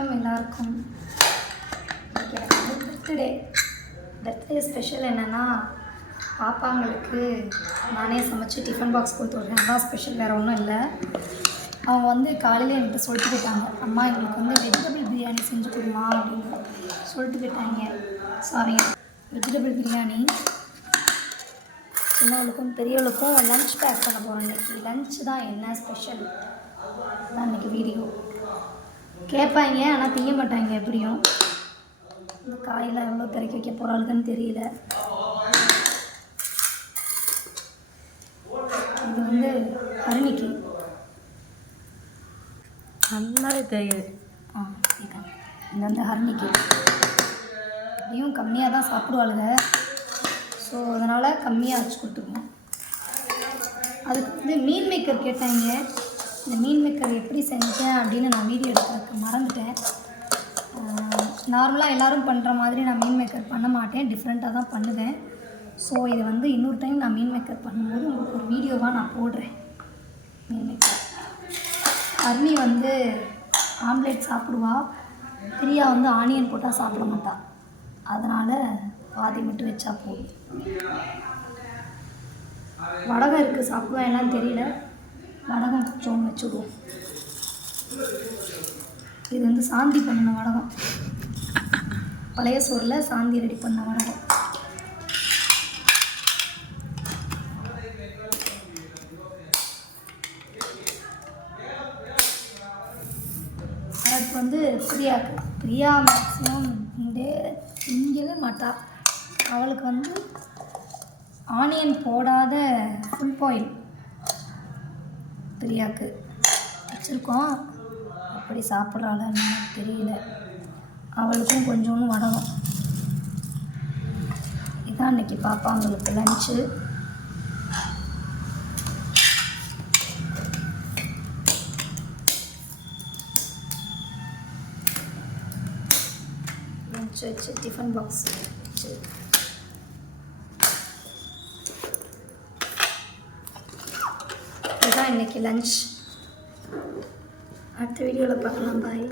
வணக்கம் எல்லாருக்கும். எனக்கு வந்து பர்த்டே ஸ்பெஷல் என்னென்னா, பாப்பாங்களுக்கு நானே சமைச்சு டிஃபன் பாக்ஸ் கொடுத்து விட்றேன். அதான் ஸ்பெஷல், வேறு ஒன்றும் இல்லை. அவங்க வந்து காலையில் என்கிட்ட சொல்லிட்டு போயிட்டாங்க, அம்மா எங்களுக்கு வந்து வெஜிடபிள் பிரியாணி செஞ்சு கொடுமா அப்படின்னு சொல்லிட்டு போயிட்டாங்க. ஸோ அவங்க வெஜிடபிள் பிரியாணி சின்னவளுக்கும் பெரியவளுக்கும் லன்ச் பேக் பண்ண போகிறோம். இன்றைக்கி லன்ச் தான் என்ன ஸ்பெஷல் தான் இன்றைக்கி வீடியோ. கேட்பாங்க ஆனால் திங்க மாட்டாங்க. எப்படியும் இந்த காயில் எவ்வளோ திறக்கி வைக்க போகிறாளுக்குன்னு தெரியல. இது வந்து ஹரிணிக்கு நல்லாவே தெரியுது. இது வந்து ஹரிணிக்கு எப்படியும் கம்மியாக தான் சாப்பிடுவாளுங்க. ஸோ அதனால் கம்மியாக வச்சு கொடுத்துருவோம். அதுக்கு வந்து மீன் மேக்கர் கேட்டாங்க. இந்த மீன் மேக்கர் எப்படி செஞ்சேன் அப்படின்னு நான் வீடியோ எடுக்கிறதுக்கு மறந்துட்டேன். நார்மலாக எல்லோரும் பண்ணுற மாதிரி நான் மீன் மேக்கர் பண்ண மாட்டேன், டிஃப்ரெண்ட்டாக தான் பண்ணுவேன். ஸோ இது வந்து இன்னொரு டைம் நான் மீன் மேக்கர் பண்ணும்போது உங்களுக்கு ஒரு வீடியோவாக நான் போடுறேன். மீன் மேக்கர் ஹரிணி வந்து ஆம்லேட் சாப்பிடுவா, பிரியா வந்து ஆனியன் போட்டால் சாப்பிட மாட்டா. அதனால் பாதி மட்டும் வச்சா போதும். வடகம் இருக்குது, சாப்பிடுவேன் என்னன்னு தெரியல. வடகம் கொஞ்சம் வச்சுடுவோம். இது வந்து சாந்தி பண்ணின வடகம், பழைய சோறில் சாந்தி ரெடி பண்ண வடகம். அதுக்கு வந்து பிரியா மேக்ஸிமம் திங்கவே மாட்டா. அவளுக்கு வந்து ஆனியன் போடாத ஃபுல் பாயில் பிரியாவுக்கு வச்சுருக்கோம். அப்படி சாப்பிட்றாளான்னு தெரியல. அவளுக்கும் கொஞ்சோண்டு வடகம். இதான் இன்றைக்கி பாப்பாங்களுக்கு லன்ச்சு. லன்ச் வச்சு டிஃபன் பாக்ஸ் வச்சு இதுதான் இன்றைக்கி லன்ச். அடுத்த வீடியோவில் பார்க்கலாம். பாய்.